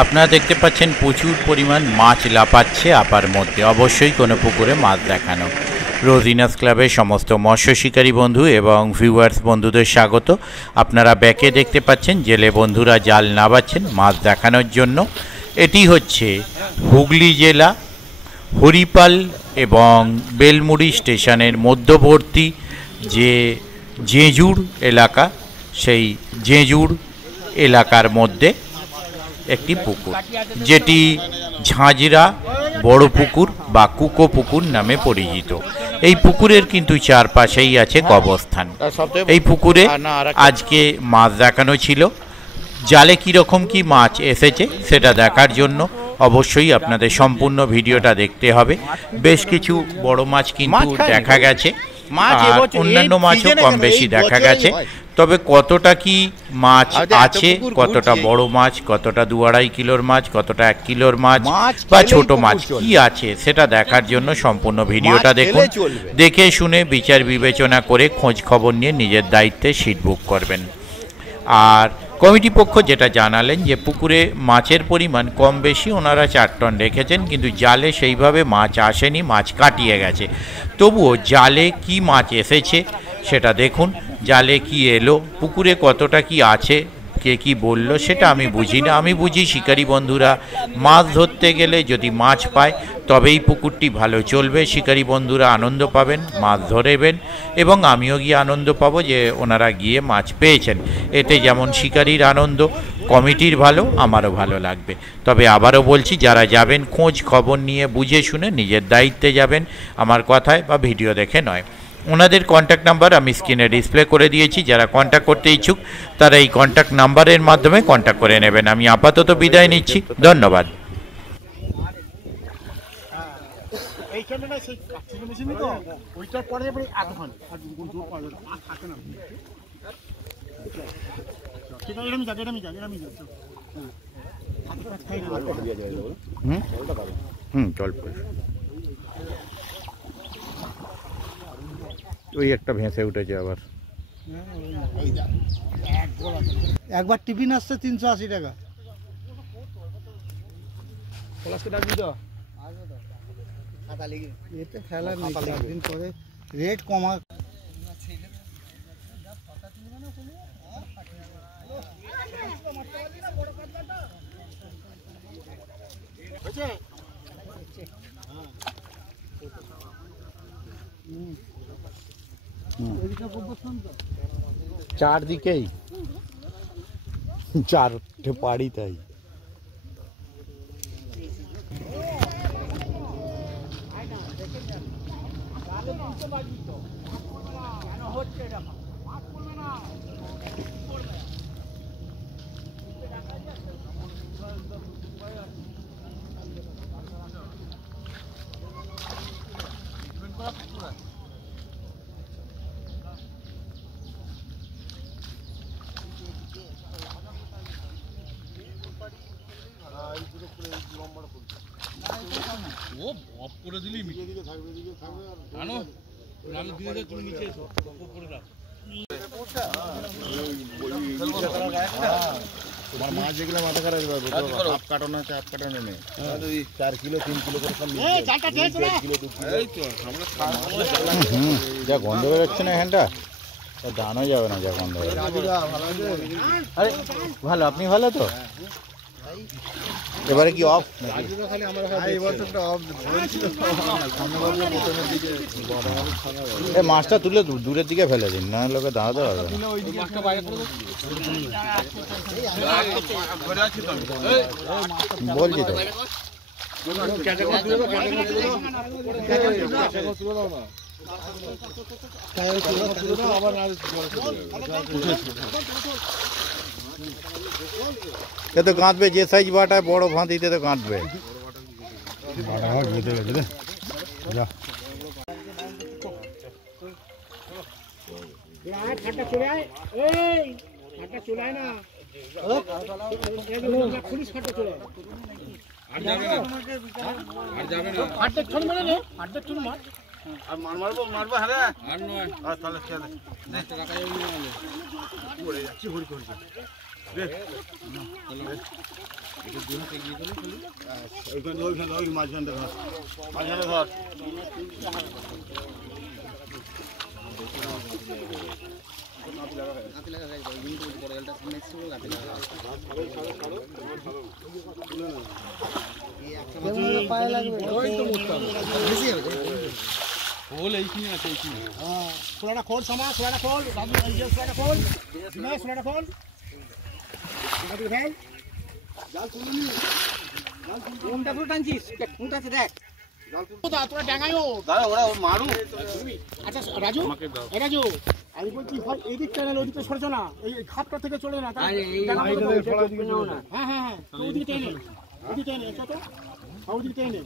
আপনারা দেখতে পাচ্ছেন প্রচুর পরিমাণ মাছ লাফাচ্ছে আপার মধ্যে। অবশ্যই কোনো পুকুরে মাছ দেখানো। রোজিনাস ক্লাবের সমস্ত মৎস্য শিকারী বন্ধু এবং ভিউয়ার্স বন্ধুদের স্বাগত। আপনারা ব্যাকে দেখতে পাচ্ছেন জেলে বন্ধুরা জাল নামাচ্ছেন মাছ দেখানোর জন্য। এটি হচ্ছে হুগলি জেলা হরিপাল এবং বেলমুড়ি স্টেশনের মধ্যবর্তী যে জেজুর এলাকা, সেই জেজুর এলাকার মধ্যে একটি পুকুর, যেটি ঝাঁঝরা বড় পুকুর বা কুকো পুকুর নামে পরিচিত। এই পুকুরের কিন্তু চারপাশেই আছে কবরস্থান। এই পুকুরে আজকে মাছ দেখানো ছিল। জালে কীরকম কি মাছ এসেছে সেটা দেখার জন্য অবশ্যই আপনাদের সম্পূর্ণ ভিডিওটা দেখতে হবে। বেশ কিছু বড় মাছ কিন্তু দেখা গেছে, আর অন্যান্য মাছও কম বেশি দেখা গেছে। তবে কতটা কি মাছ আছে, কতটা বড় মাছ, কতটা 2-2.5 কিলোর মাছ, কতটা 1 কিলোর মাছ বা ছোট মাছ কি আছে সেটা দেখার জন্য সম্পূর্ণ ভিডিওটা দেখুন। দেখে শুনে বিচার বিবেচনা করে খোঁজ খবর নিয়ে নিজের দায়িত্বে সিট বুক করবেন। আর কমিটি পক্ষ যেটা জানালেন যে পুকুরে মাছের পরিমাণ কম বেশি ওনারা 4 টন রেখেছেন, কিন্তু জালে সেইভাবে মাছ আসেনি, মাছ কাটিয়ে গেছে। তবুও জালে কি মাছ এসেছে সেটা দেখুন। জালে কি এলো, পুকুরে কতটা কি আছে, কে কি বললো সেটা আমি বুঝি না। আমি বুঝি শিকারী বন্ধুরা মাছ ধরতে গেলে যদি মাছ পায় তবেই পুকুরটি ভালো চলবে, শিকারী বন্ধুরা আনন্দ পাবেন, মাছ ধরেবেন, এবং আমিও গিয়ে আনন্দ পাবো যে ওনারা গিয়ে মাছ পেয়েছেন। এতে যেমন শিকারীর আনন্দ, কমিটির ভালো, আমারও ভালো লাগবে। তবে আবারও বলছি, যারা যাবেন খোঁজ খবর নিয়ে বুঝে শুনে নিজের দায়িত্বে যাবেন, আমার কথায় বা ভিডিও দেখে নয়। ওনাদের কন্ট্যাক্ট নাম্বার আমি স্ক্রিনে ডিসপ্লে করে দিয়েছি। যারা কন্ট্যাক্ট করতে ইচ্ছুক তারা এই কন্ট্যাক্ট নাম্বারের মাধ্যমে কন্ট্যাক্ট করে নেবেন। আমি আপাতত বিদায় নিচ্ছি, ধন্যবাদ। ওই একটা ভেসে উঠেছে আবার। একবার টিফিন আসছে 380 টাকা। এতে খেলা নেই, 4 দিন পরে রেট কমা। চারদিকেই চারটে পাড়ি তাই। ও অফ করে দিলি মিটিয়ে দিকে থাকবে জানো নালে দিয়ে তুমি নিচে এসো উপরে রাখ তোমার মাছ যেগুলো মাথা খারাপ হবে হাফ কাটানো আছে, হাফ কাটানো নেই 4 কিলো 3 কিলো করে সব নিয়ে জালটা টেনে না কিলো 2 কিলো। এই তো আমরা যা গন্ধ বেরোচ্ছে না এখানটা, দানো যাবে না যা গন্ধ। আরে ভালো, আপনি ভালো তো? এবারে কি অফ? মাছটা তুলে দূরের দিকে ফেলে দিন, না লোকে দাঁড়াতে পারবে না। বলছি তো এ তো কাঁদবে, যে সাইজ বাটায় বড় ফাঁদিতে তো কাঁদবে। আর মারবো হ্যাঁ আর নয় আর তাহলে খেলে নে টাকা যাবে না হলে পড়ে যাচ্ছি হরি করে দে চলো ওইখানে ওই মাঝখানটা ধর, মাঝখানে ধর। সোলাটা খোল সমা, সোলাটা খোল বাবু, এই যে সোলাটা খোল, সোলাটা খোল, কোনটা পুরো টানছিস, কোনটা আছে দেখ। তোরা ডাঙায়ও দাদা ওরা মারু। আচ্ছা রাজু, এ রাজু, আমি বলছি হয় এদিক টানেল ওদিকে সরছো না, এই ঘাটটা থেকে চলে না। হ্যাঁ হ্যাঁ হ্যাঁ, ওদিকে টেনে, ওদিকে টেনে, চলো ওদিকে টেনে।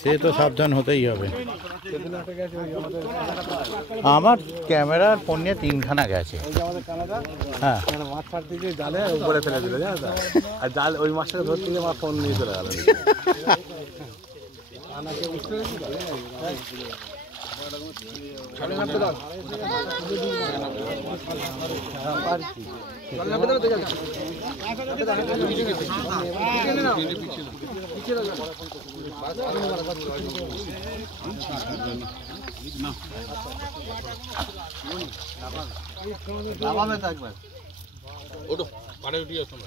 সে তো সাবধান হতেই হবে। আমার ক্যামেরার ফোন নিয়ে 3খানা গেছে। হ্যাঁ, মাছ ছাড়তে গিয়ে জালে উপরে ফেলে দিল, জানো তো? আর জাল ওই মাছটাকে ধরতে গিয়ে আমার ফোন নিয়ে চলে গেল। ওটো পাড়ে উঠে আসো না।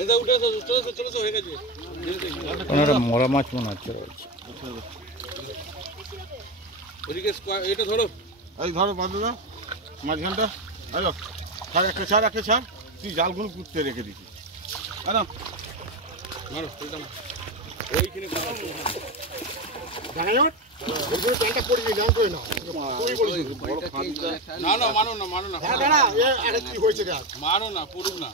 এটা উঠে আসো, চলো হয়ে গেছে। ওনারা মরা মাছ মনে হচ্ছে রয়েছে। ওদিকে এটা ধরো, এই ধরো বাঁধো না মাঝখানটা। আলো ছাড়, একটা ছাড়, একটা ছাড়। তুই জালগুলো কুটতে রেখে দিচ্ছিস। আনো মারো, ওইখানে ডাঙায়ও ওইগুলো প্যান্টটা পরে দিয়ে ডাউন করে নাও। না মানো না, মানো না, হ্যাঁ দাঁড়া, আরে কি হয়েছে দেখ, মারো না, পড়ুক না।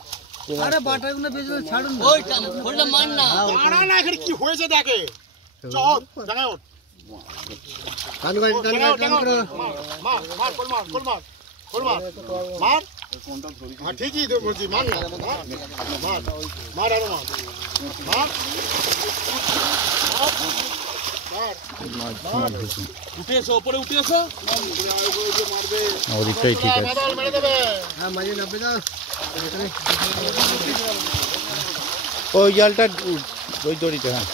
আরে বাটাগুলো বেজে ছাড়ুন না। ওই ধরলে মান না, দাঁড়া না, এখানে কি হয়েছে দেখে। চল ডাঙায়ও কান করে মার মার, কোল মার, কোল মার, কোল মার, মার। হ্যাঁ ঠিকই তো বলছি, মার না, মার মার, আরো মার, মার উঠে এসো, ওপরে উঠে এসো। মারবে ওদিকটাই ঠিক আছে। মেরে দেবে। হ্যাঁ মাঝে নামবে না। ওই জালটা ওই দড়িতে। হ্যাঁ,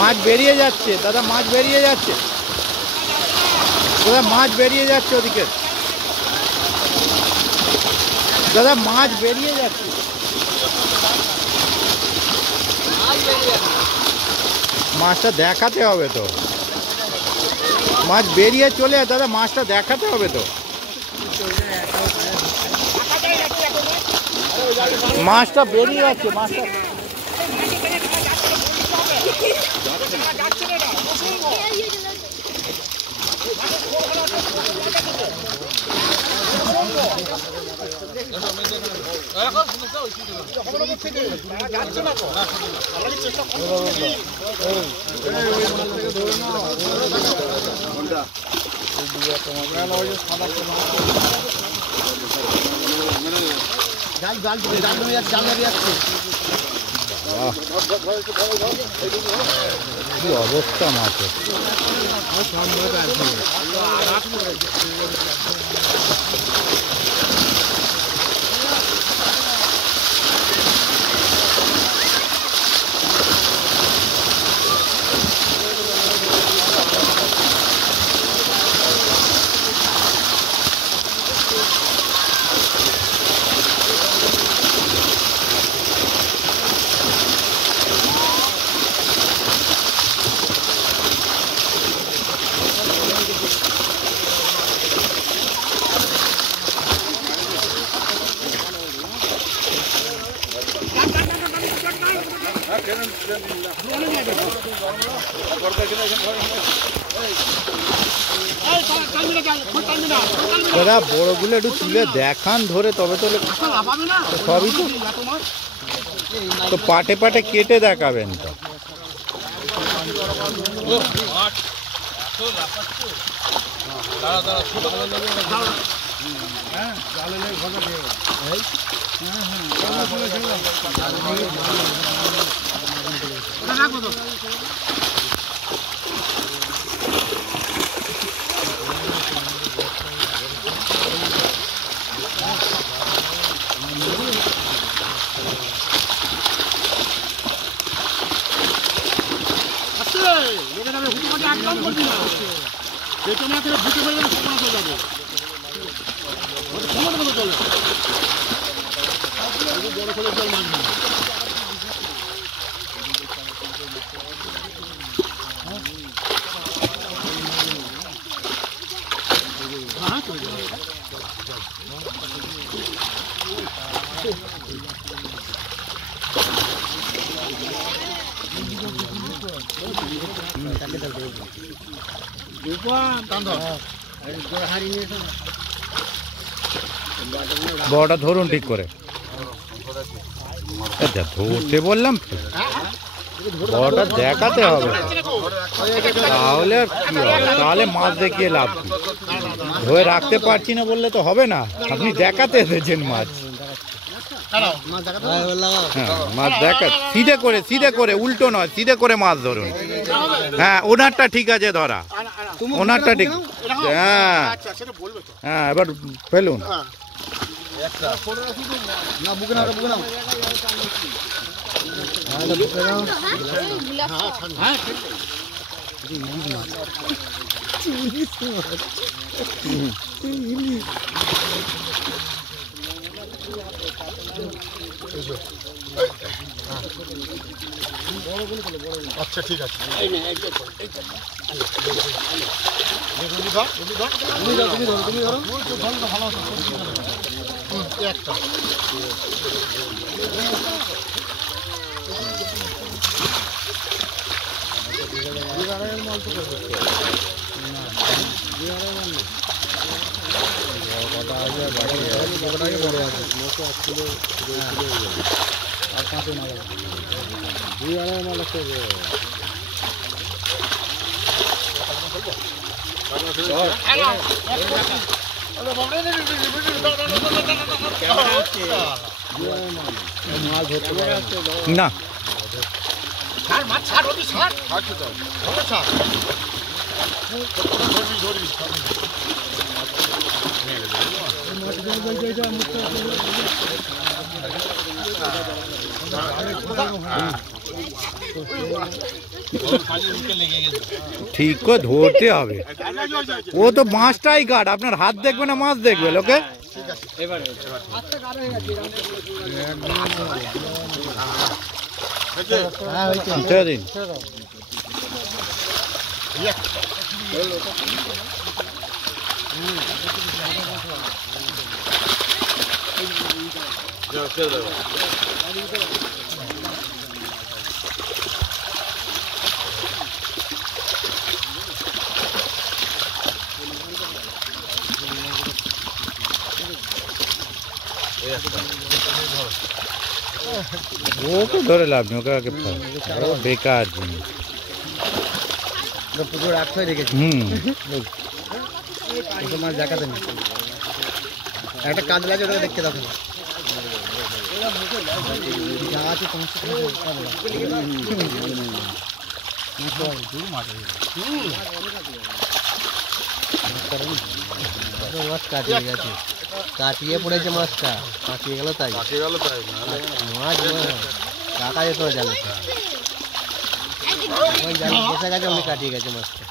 মাছ বেরিয়ে যাচ্ছে দাদা, মাছ বেরিয়ে যাচ্ছে দাদা, মাছ বেরিয়ে যাচ্ছে ওদিকে দাদা, মাছ বেরিয়ে যাচ্ছে। মাছটা দেখাতে হবে তো, মাছ বেরিয়ে চলে দাদা, মাছটা দেখাতে হবে তো। মাছটা বেরিয়ে যাচ্ছে, মাছটা কি অবস্থা মাছের। দাদা বড়গুলো একটু তুলে দেখান ধরে, তবে তো সবই তো পাটে পাটে কেটে দেখাবেন তো। একদম করবি না, দেখে না করে ভুটে ফেলে সমান হয়ে যাবে, সমান মতো চলে বড় করে জল মারবি। হ্যাঁ চলে যাবে। বড়টা ধরুন ঠিক করে। আচ্ছা ধরতে বললাম তো, বড়টা দেখাতে হবে, তাহলে আর কি হবে, তাহলে মাছ দেখিয়ে লাভ কি? ধরে রাখতে পারছি না বললে তো হবে না, আপনি দেখাতে এসেছেন মাছ। হ্যাঁ মাছ দেখা, সিধে করে উল্টো নয়, সিধে করে মাছ ধরুন। হ্যাঁ ওনারটা ঠিক আছে ধরা, ওনারটা ঠিক। হ্যাঁ হ্যাঁ এবার ফেলুন। আচ্ছা ঠিক আছে, একটা না ঠিক করে ধরতে হবে, ও তো মাছটাই কাট, আপনার হাত দেখবে না মাছ দেখবে লোকে। দিন ওকে ধরে লাভ নেই, ওকে আগে বেকার জিনিস। পুকুর রাখতে রেখেছি, মাছ দেখাতে নেই, একটা কাজ লাগে ওটাকে দেখতে দেখো মাছ কাটিয়ে গেছে, কাটিয়ে পড়েছে মাছটা, কাটিয়ে গেল তাই মাছ কাটা যেত না, জানো বসে গেছে, উনি কাটিয়ে গেছে মাছটা।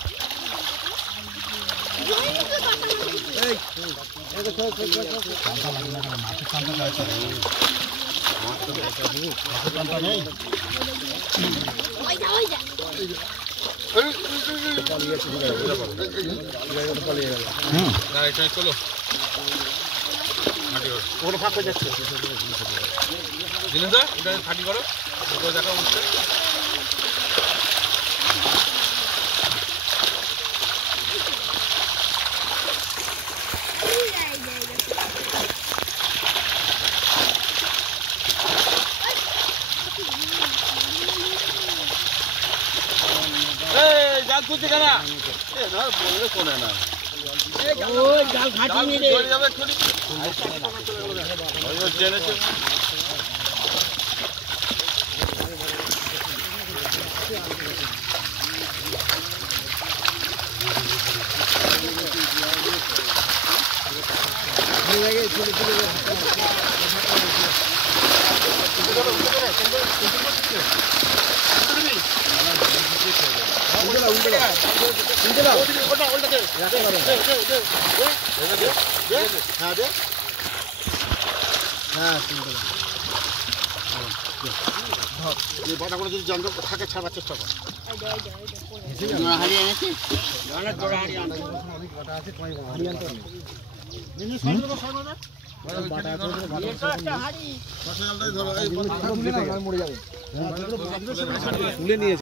চলো ওর ফাঁক হয়ে যাচ্ছে, জিনিস এটা ফাঁকি করো, দেখা উঠছে। জাল খুঁজছে কেন বললে শোনে না, জাল খাটিয়ে নিয়ে যাবে। বাটা করে যদি জানতো থাকে ছাড়ার চেষ্টা কর। তুলে নিয়েছে।